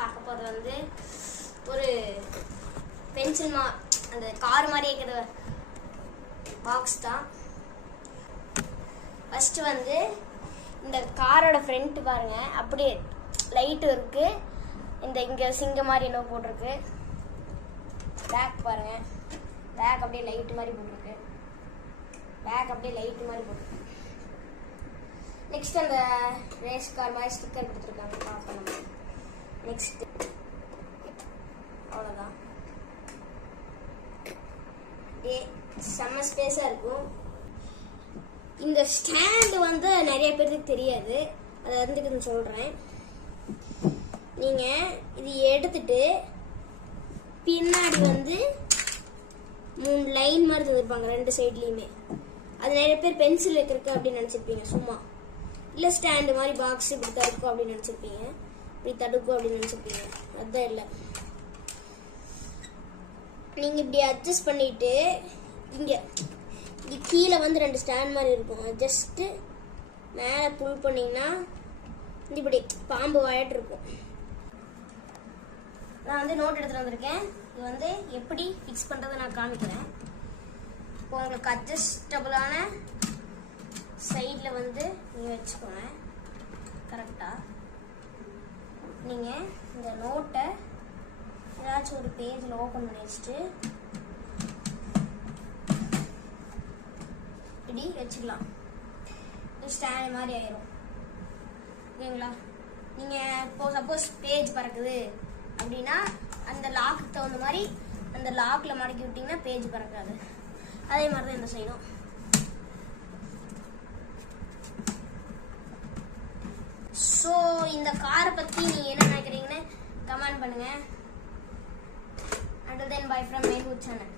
பார்க்க போகிறது வந்து ஒரு பென்சில் அந்த கார் மாதிரி இருக்கிற பாக்ஸ் தான். ஃபஸ்ட்டு வந்து இந்த காரோட ஃப்ரண்ட் பாருங்க, அப்படியே லைட்டு இருக்கு. இந்த இங்கே சிங்க மாதிரி என்ன போட்டிருக்கு. பேக் பாருங்க, பேக் அப்படியே லைட்டு மாதிரி போட்டிருக்கு. பேக் அப்படியே லைட்டு மாதிரி போட்டிருக்கு. நெக்ஸ்ட் அந்த ரேஸ் கார் மாதிரி ஸ்டிக்கர் கொடுத்துருக்காங்க பார்க்கணும். நெக்ஸ்ட் அவ்வளோதான். செம்ம ஸ்பேஸாக இருக்கும். இந்த ஸ்டாண்டு வந்து நிறைய பேருக்கு தெரியாது, அதை வந்து சொல்கிறேன். நீங்கள் இது எடுத்துட்டு பின்னாடி வந்து 3 லைன் மாதிரி தந்துருப்பாங்க 2 சைட்லேயுமே. அது நிறைய பேர் பென்சில் வைக்கிறதுக்கு அப்படின்னு நினச்சிருப்பீங்க, சும்மா இல்லை ஸ்டாண்டு மாதிரி பாக்ஸ் இப்படி தடுக்கும் அப்படின்னு நினச்சிருப்பீங்க, இப்படி தடுக்கும் அப்படின்னு நினச்சிருப்பீங்க. அதுதான் இல்லை. நீங்கள் இப்படி அட்ஜஸ்ட் பண்ணிட்டு இங்கே கீழே வந்து 2 ஸ்டாண்ட் மாதிரி இருக்கும். ஜஸ்ட்டு மேலே புல் பண்ணிங்கன்னா இப்படி பாம்பு வாயிட்டு இருக்கும். நான் வந்து நோட் எடுத்துகிட்டு வந்திருக்கேன். இது வந்து எப்படி ஃபிக்ஸ் பண்ணுறதை நான் காமிக்கிறேன். இப்போ உங்களுக்கு அட்ஜஸ்டபுளான சைடில் வந்து நீங்கள் வச்சுக்கோங்க. கரெக்டாக நீங்கள் இந்த நோட்டை ஏதாச்சும் ஒரு பேஜில் ஓப்பன் பண்ணி வச்சுட்டு இப்படி வச்சுக்கலாம். ஸ்டாண்ட் மாதிரி ஆயிரும். ஓகேங்களா? நீங்கள் இப்போ சப்போஸ் பேஜ் பறக்குது அப்படின்னா அந்த லாக்கு தகுந்த மாதிரி அந்த லாக்கில் மடக்கி விட்டிங்கன்னா பேஜ் பறக்காது. அதே மாதிரி தான் இந்த சைடும். ஸோ இந்த காரை பற்றி நீங்கள் என்ன நினைக்கிறீங்கன்னு கமெண்ட் பண்ணுங்கள். Until then, bye from Mayhood channel.